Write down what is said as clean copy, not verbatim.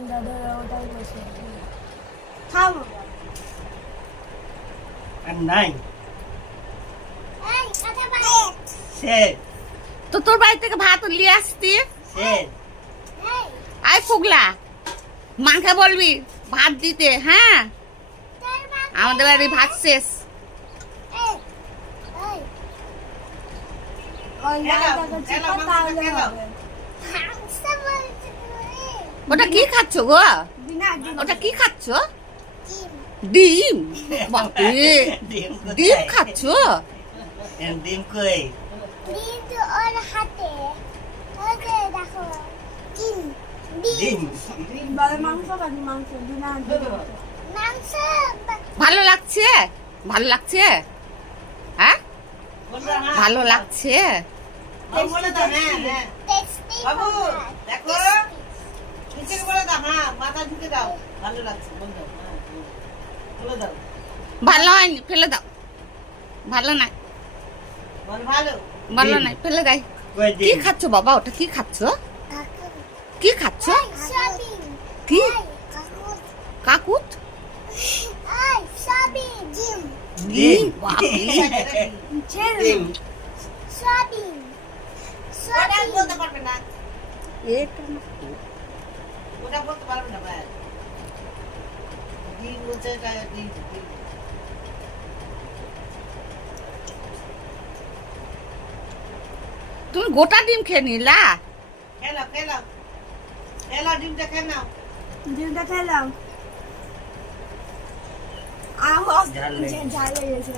ওটাই বসে খাও আর নাই এই কথা বল সে তো তোর বাড়ি থেকে ভাত নিয়ে আসতি সে এই আয় ফুগলা মাকে বলবি ভাত দিতে হ্যাঁ তোর মা আমাদের বাড়ি ভাত শেষ এই এই ওই লাইটাকে চিপা তাহলে হবে হামসা বলতে তুমি ওটা কি খাচ্ছ গো বিনা ওটা কি খাচ্ছ ডিম ডিম বাপরে ডিম ডিম খাচ্ছ ডিম কই ডিম তো ওর হাতে ওই যে দেখো ডিম ডিম ডিম বলে মাংস কাটি মাংস বিনা মাংস ভালো লাগছে ভালো লাগছে হ্যাঁ বলরা হ্যাঁ ভালো লাগছে বলে দাও হ্যাঁ হ্যাঁ টেস্টি বাবু দেখো নিচে বলে দাও হ্যাঁ মাথা ঝুঁকে দাও ভালো লাগছে বলে দাও হ্যাঁ বলে দাও ভালো হয়নি ফেলে দাও ভালো নাই বল ভালো ভালো নাই ফেলে দেয় কই কি ডিম খাচ্ছ বাবা ওটা কি খাচ্ছ কাকু কি খাচ্ছ সয়াবিন কি কাকু কাকুত এই সয়াবিন ডিম ডিম ছেড়ে ডিম সয়াবিন ওটা সয়াবিন বলতে পারবে না এটা না ওটা বলতে পারবে না ভাই ডিম বলতে এটা ডিম ডিম। তুমি গোটা ডিম খেয়ে নিলা খেলাও খেলাও খেলাও ডিমটা খেয়ে নাও ডিমটা খেলাম আহ ঝাল লেগেছে। ঝাল লেগেছে